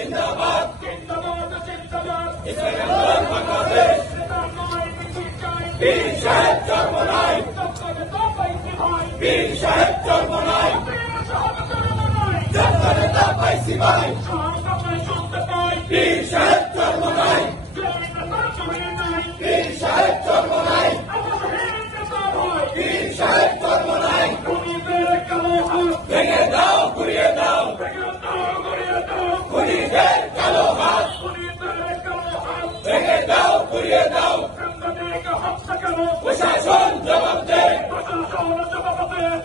জিন্দাবাদ জিন্দাবাদ জিন্দাবাদ ইসলামী আন্দোলন বাংলাদেশ পীর সাহেব চরমনাই পীর সাহেব চরমনাই জাতীয় নেতা পাইছি ভাই পীর সাহেব চরমনাই পীর সাহেব চরমনাই পীর সাহেব চরমনাই ভেঙে দাও ঘুরিয়ে দাও খুনিদের কালো হাত ভেঙে দাও ঘুরিয়ে দাও প্রশাসন জবাব দে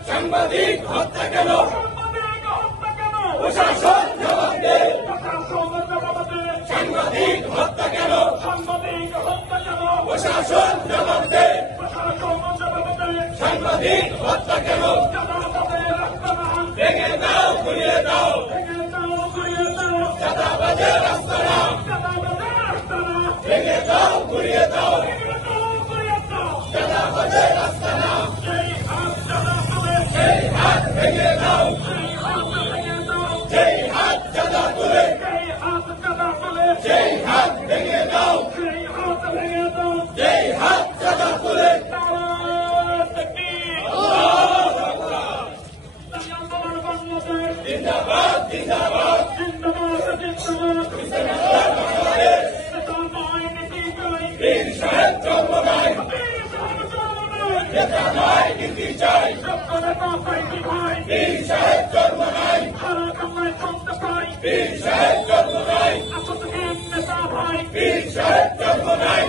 সাংবাদিক হত্যা কেন প্রশাসন জবাব দে সাংবাদিক হত্যা কেন প্রশাসন জবাব দে সাংবাদিক হত্যা কেন ভেঙে দাও ঘুরিয়ে দাও চাঁদাবাজের আস্তানা ভেঙে দাও ঘুরিয়ে দাও চাঁদাবাজের আস্তানা সেই হাত ভেঙে দাও সেই হাত চাঁদা তুলে সেই হাত ভেঙে দাও সেই হাত চাঁদা তুলে জিন্দাবাদ জিন্দাবাদ পীর সাহেব চরমনাই নেতা নয় নীতি চাই পীর সাহেব চরমনাই পীর সাহেব চরমনাই পীর সাহেব চরমনাই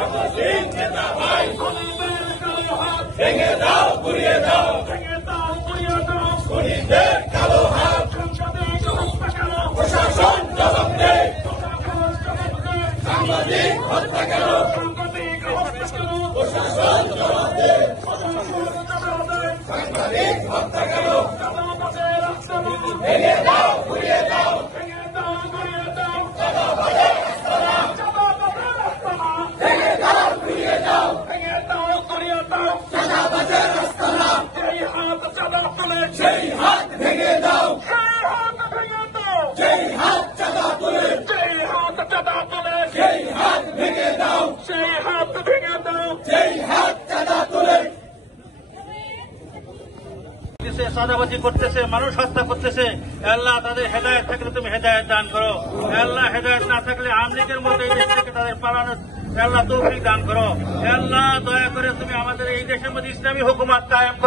আপসহীন নেতা ভাই ভেঙে দাও ঘুরিয়ে দাও খুনিদের কালো হাত প্রশাসন জবাব দে সাংবাদিক হত্যা কেন প্রশাসন জবাব দে সাংবাদিক হত্যা কেন ভেঙে দাও ঘুরিয়ে দাও চাঁদাবাজের আস্তানা ভেঙে দাও ঘুরিয়ে দাও চাঁদাবাজের আস্তানা সেই হাত ভেঙে দাও সেই হাত চাঁদা তুলে সেই হাত ভেঙে দাও সেই হাত চাঁদা তুলে চাঁদাবাজি করতেছে, মানুষ হত্যা করতেছে। আল্লাহ তাদের হেদায়েত থাকলে তুমি হেদায়েত দান করো। আল্লাহ হেদায়েত না থাকলে আমলিগের মতো এই দেশ থেকে তাদের পালানোর আল্লাহ তৌফিক দান করো। আল্লাহ দয়া করে তুমি আমাদের এই দেশের মধ্যে ইসলামী হুকুমত কায়েম করো।